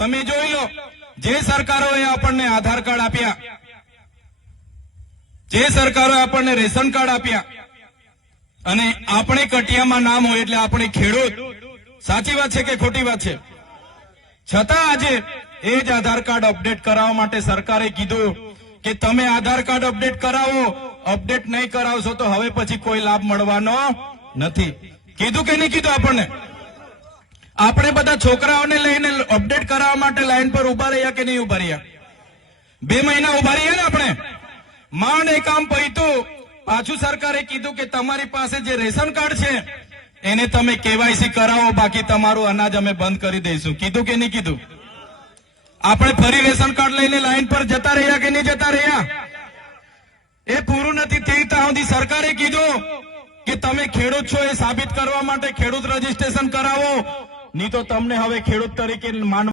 તમે જોઈ લો, જે સરકારોએ આપણને આધાર કાર્ડ આપ્યા, જે સરકારોએ આપણને રેશન કાર્ડ આપ્યા, અને આપણે કટિયામાં નામ હોય એટલે આપણે ખેડૂત, સાચી વાત છે કે ખોટી વાત છે? છતાં આજે એ જ આધાર કાર્ડ અપડેટ કરાવવા માટે સરકારે કીધું કે તમે આધાર કાર્ડ અપડેટ કરાવો, અપડેટ નહીં કરાવશો તો હવે પછી કોઈ લાભ મળવાનો નથી. કીધું કે નહીં કીધું? આપણને આપણે બધા છોકરાઓને લઈને અપડેટ કરાવવા માટે લાઈન પર ઉભા રહ્યા કે નહીં ઉભા રહ્યા? 2 મહિના ઉભા રહ્યા ને આપણે. માંડ એ કામ પૈતું, પાછું સરકારે કીધું કે તમારી પાસે જે રેશન કાર્ડ છે એને તમે કેવાયસી કરાવો, બાકી તમારું અનાજ અમે બંધ કરી દઈશું. કીધું કે નહીં કીધું? આપણે ફરી રેશન કાર્ડ લઈને લાઈન પર જતા રહ્યા કે નહીં જતા રહ્યા? એ પૂરું નથી થઈ ત્યાં સુધી સરકારે કીધું કે તમે ખેડૂત છો એ સાબિત કરવા માટે ખેડૂત રજીસ્ટ્રેશન કરાવો, નહીં તો તમને હવે ખેડૂત તરીકે માનવા